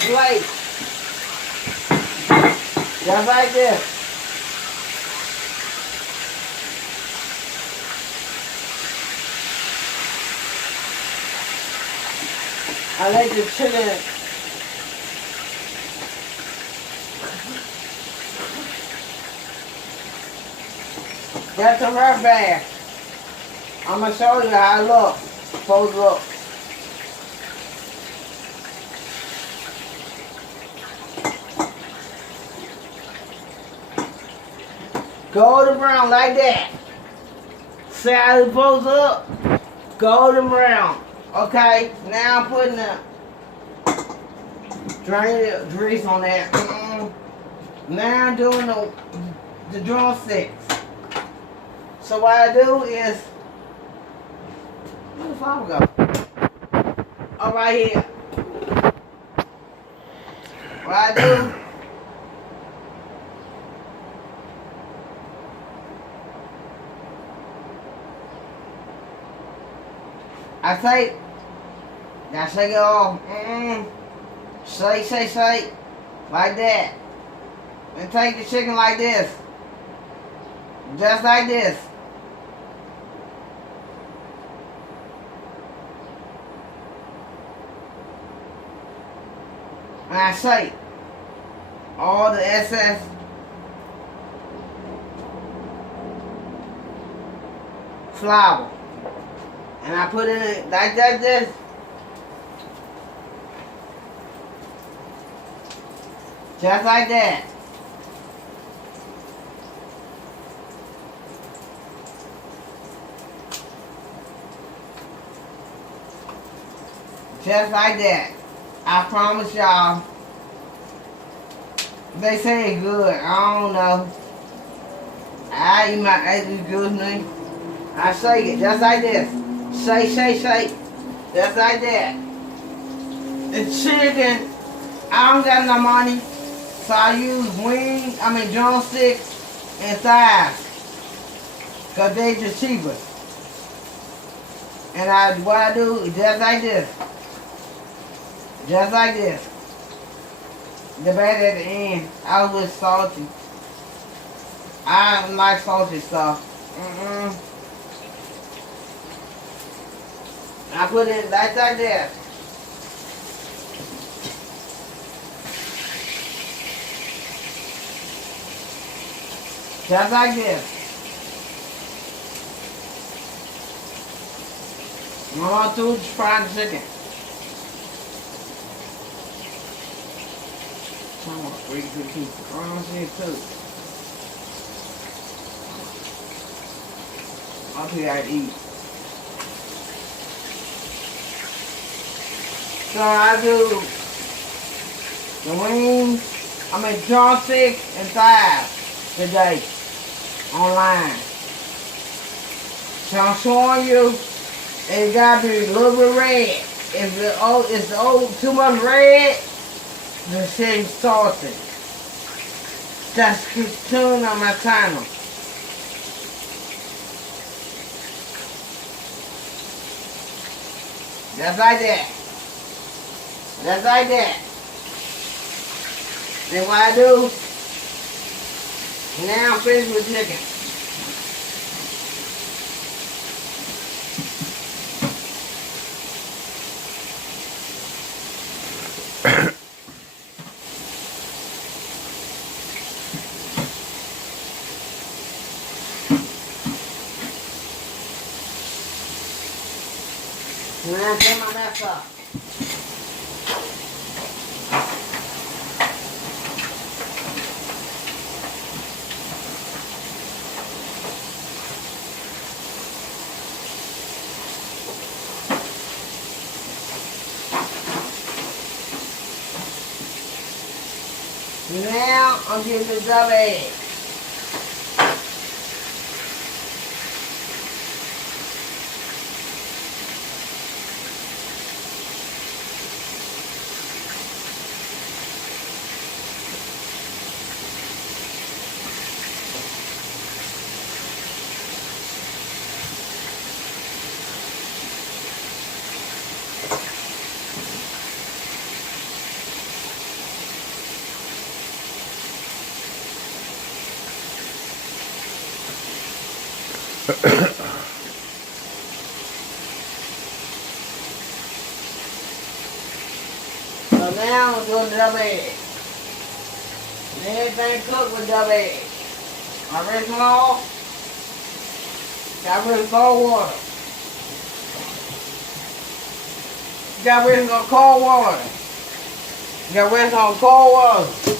plate. Just like this. I let the chicken get the rubber band. I'm gonna show you how it looks. Supposed to look. Golden brown like that. See how it's supposed to look? Golden brown. Okay, now I'm putting the drain grease on that. Now I'm doing the drumsticks. So what I do is, where the flour go? Oh, right here. What I do, I take, now shake it off. Shake, like that. And take the chicken like this. Just like this. And I shake all the excess flour. And I put it in like this. Just like that. Just like that. I promise y'all. They say it's good. I don't know. I eat my eggs good, man. I shake it just like this. Shake. Just like that. The chicken, I don't got no money. So I use drumsticks and thighs. Cause they just cheaper. And what I do is just like this. Just like this. The bag at the end, I was with salty. I don't like salty stuff. I put it like that. Just like this. I'm going to fry the chicken. I want to break the piece. I want to see it too. I'll tell you how to eat. So I do the wings, drumsticks and thighs today online. So I'm showing you it gotta be a little bit red. If it's too much red, the same salty. Just keep tuning on my channel. Just like that. Just like that. Then what I do, now I'm finished with chicken. Now I turn my mess up. Now I'm getting the double egg. So now I'm doing double egg. And everything cooked with double egg. I rinse them all. Got rid of cold water. Got rid of cold water. Got rid of cold water.